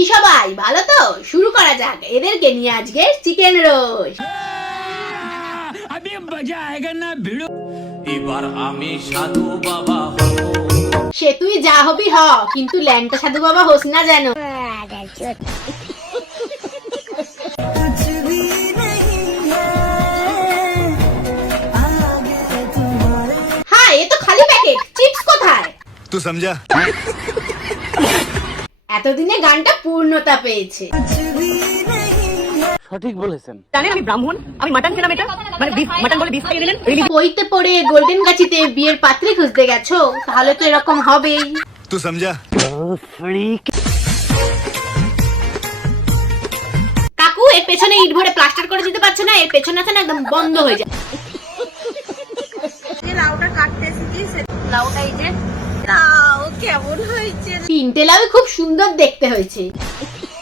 কি সবাই ভালো তো? শুরু করা যাক। এদেরকে নিয়ে আজকে চিকেন রোস্ট। এবার আমি সাধু বাবা হব। সে তুই যা হবি হ, কিন্তু ল্যাংটা সাধু বাবা হোস না যেন। হ্যাঁ, এ তো খালি প্যাকেট। চিপস কোথায়? तू समझा? এতদিনে গানটা পূর্ণতা পেয়েছে। সঠিক বলেছেন। জানেন আমি ব্রাহ্মণ, আমি মাটন খেলাম, এটা মানে বিফ মাটন বলে বিফ খেয়ে নিলেন। বইতে পড়ে গোল্ডেন গাছিতে বিয়ের পাত্রী খুঁজতে গেছো, তাহলে তো এরকম হবেই। तू समझा? কাকু, এর পেছনে ইট ভরে প্লাস্টার করে দিতে পারছো না? এর পেছনে আছে না, একদম বন্ধ হয়ে যায়। লাউটা কাটতে এসেছিস, লাউটা এই যে লাউ কেমন হয়েছে। তিনটে লাউ খুব সুন্দর দেখতে হয়েছে।